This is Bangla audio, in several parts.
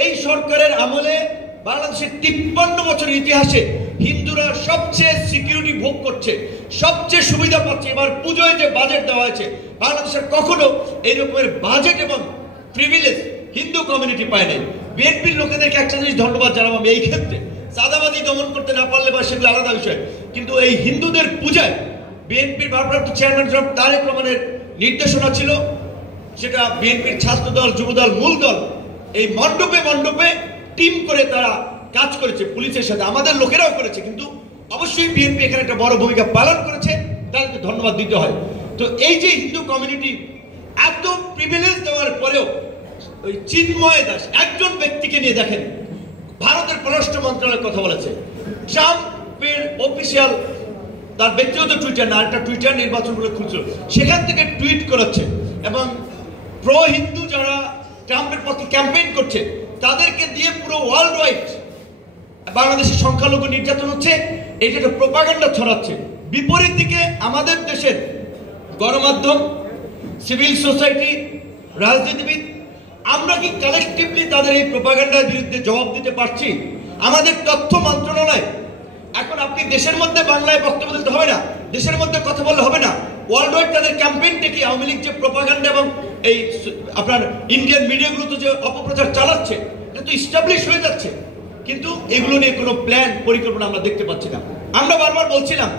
এই সরকারের আমলে বাংলাদেশের 53 বছরের ইতিহাসে হিন্দুরা সবচেয়ে সিকিউরিটি ভোগ করছে, সবচেয়ে সুবিধা পাচ্ছে। এবার পুজোয় যে বাজেট দেওয়া হয়েছে, বাংলাদেশের কখনো এই রকমের বাজেট এবং প্রিভিলেজ হিন্দু কমিউনিটি পায় নাই। বিএনপির লোকেদেরকে একটা জিনিস ধন্যবাদ জানাবো আমি এই ক্ষেত্রে, চাঁদাবাজি দমন করতে না পারলে বা সেগুলো আলাদা বিষয়, কিন্তু এই হিন্দুদের পূজায় বিএনপির ভারপ্রাপ্ত চেয়ারম্যান সাহেব তারেক রহমানের নির্দেশনা ছিল, সেটা বিএনপির ছাত্র দল, যুব দল, মূল দল এই মণ্ডপে মণ্ডপে টিম করে তারা কাজ করেছে পুলিশের সাথে, আমাদের লোকেরাও করেছে, কিন্তু অবশ্যই বিএনপি এখানে একটা বড় ভূমিকা পালন করেছে, তাদেরকে ধন্যবাদ দিতে হয়। তো এই যে হিন্দু কমিউনিটি এত প্রিভিলেজ দেওয়ার পরেও ওই চিন্ময় দাস একজন ব্যক্তিকে নিয়ে দেখেন, ভারতের পররাষ্ট্র মন্ত্রণালয়ের কথা বলেছে, ট্রাম্পের অফিসিয়াল তার ব্যক্তিগত টুইটার না, একটা টুইটার নির্বাচনগুলো খুলছিল, সেখান থেকে টুইট করাচ্ছে এবং প্রো হিন্দু যারা ট্রাম্পের পক্ষে ক্যাম্পেইন করছে তাদেরকে দিয়ে পুরো ওয়ার্ল্ড ওয়াইড বাংলাদেশের সংখ্যালঘু নির্যাতন হচ্ছে, এটা একটা প্রোপাগান্ডা ছড়াচ্ছে। বিপরীত দিকে আমাদের দেশের গণমাধ্যম, সিভিল সোসাইটি, রাজনীতিবিদ, আমরা কি কালেকটিভলি তাদের এই প্রোপাগান্ডার বিরুদ্ধে জবাব দিতে পারছি? আমাদের তথ্য মন্ত্রণালয় এখন আপনি দেশের মধ্যে বাংলায় বক্তব্য দিতে হবে না, দেশের মধ্যে কথা বললে হবে না, ওয়ার্ল্ড ওয়াইড তাদের ক্যাম্পেইনটা কি আওয়ামী লীগ যে প্রোপাগান্ডা এবং এই আপনার ইন্ডিয়ান মিডিয়াগুলোতে যে অপপ্রচার চালাচ্ছে এটা তো ইস্টাবলিশ হয়ে যাচ্ছে, কিন্তু এগুলো নিয়ে কোনো প্ল্যান পরিকল্পনা আমরা দেখতে পাচ্ছি না। আমরা বারবার বলছিলাম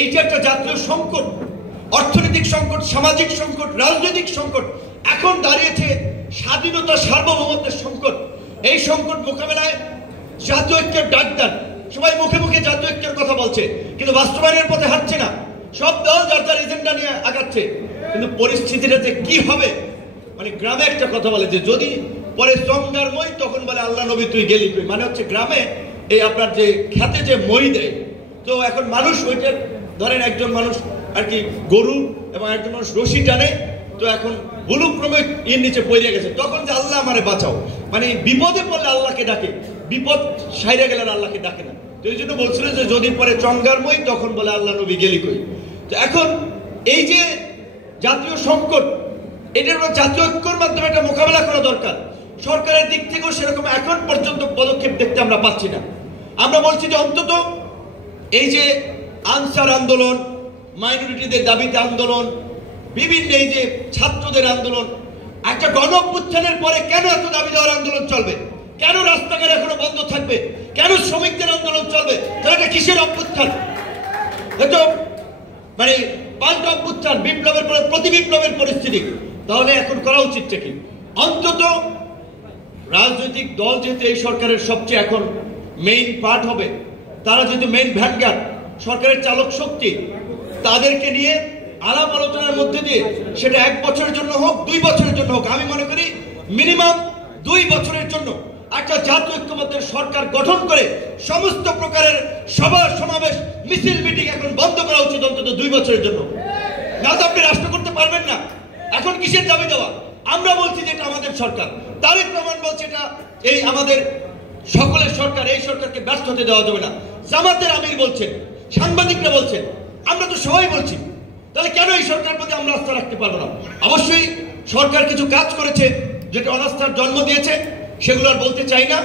এইটা একটা জাতীয় সংকট, অর্থনৈতিক সংকট, সামাজিক সংকট, রাজনৈতিক সংকট, এখন দাঁড়িয়েছে স্বাধীনতা সার্বভৌমত্বের সংকট। এই সংকট মোকাবেলায় জাতীয় ঐক্যের ডাক দেন, সবাই মুখে মুখে জাতীয় ঐক্যের কথা বলছে কিন্তু বাস্তবায়নের পথে হাঁটছে না, সব দল যার যার এজেন্ডা নিয়ে আগাচ্ছে, কিন্তু পরিস্থিতিটা যে কি হবে, মানে গ্রামে একটা কথা বলে যে যদি পরে চঙ্গার মই তখন বলে আল্লাহ নবী তুই গেলি কই, মানে হচ্ছে গ্রামে এই আপনার যে খেতে যে মই দেয়, তো এখন মানুষ ওইটার ধরেন একজন মানুষ আর কি গরু এবং একজন মানুষ রশি টানে, তো এখন ভুলক্রমে এর নিচে পড়ে গেছে, তখন যে আল্লাহ আমারে বাঁচাও, মানে বিপদে পড়লে আল্লাহকে ডাকে, বিপদ সাইরে গেলে আল্লাহকে ডাকে না। তো এই জন্য বলছিল যে যদি পরে চঙ্গার মই তখন বলে আল্লাহ নবী গেলি কই। তো এখন এই যে জাতীয় সংকট, এটার জাতীয় ঐক্যের মাধ্যমে একটা মোকাবেলা করা দরকার। সরকারের দিক থেকেও সেরকম এখন পর্যন্ত পদক্ষেপ দেখতে আমরা পাচ্ছি না। আমরা বলছি যে অন্তত এই যে আনসার আন্দোলন, মাইনরিটিদের দাবিতে আন্দোলন, বিভিন্ন এই যে ছাত্রদের আন্দোলন, একটা গণ অভ্যুত্থানের পরে কেন এত দাবি দেওয়ার আন্দোলন চলবে, কেন রাস্তাঘাট এখনো বন্ধ থাকবে, কেন শ্রমিকদের আন্দোলন চলবে, তাহলে এটা কিসের অভ্যুত্থান? হয়তো মানে পাল্টা অভ্যুত্থান, বিপ্লবের পরে প্রতি বিপ্লবের পরিস্থিতি, তাহলে এখন করা উচিতটা কি? অন্তত রাজনৈতিক দল যেহেতু এই সরকারের সবচেয়ে এখন মেইন পার্ট হবে, তারা যেহেতু মেইন ভ্যানগার্ড, সরকারের চালক শক্তি, তাদেরকে নিয়ে আলাপ আলোচনার মধ্যে দিয়ে সেটা 1 বছরের জন্য হোক, 2 বছরের জন্য হোক, আমি মনে করি মিনিমাম 2 বছরের জন্য একটা জাতীয় ঐক্যবদ্ধ সরকার গঠন করে সমস্ত প্রকারের সভা সমাবেশ, মিছিল, মিটিং এখন বন্ধ করা উচিত অন্তত 2 বছরের জন্য। না তো আপনি রাষ্ট্র করতে পারবেন না। এখন কিসের দাবি দেওয়া? আমরা বলছি যে এটা আমাদের সরকার, তারেক রহমান বলছে এটা এই আমাদের সকলের সরকার, এই সরকারকে ব্যর্থ হতে দেওয়া যাবে না। জামাতের আমির বলছেন, সাংবাদিকরা বলছেন, আমরা তো সবাই বলছি, তাহলে কেন এই সরকারের প্রতি আমরা আস্থা রাখতে পারবো না? অবশ্যই সরকার কিছু কাজ করেছে যেটা অনাস্থার জন্ম দিয়েছে, সেগুলো আর বলতে চাই না।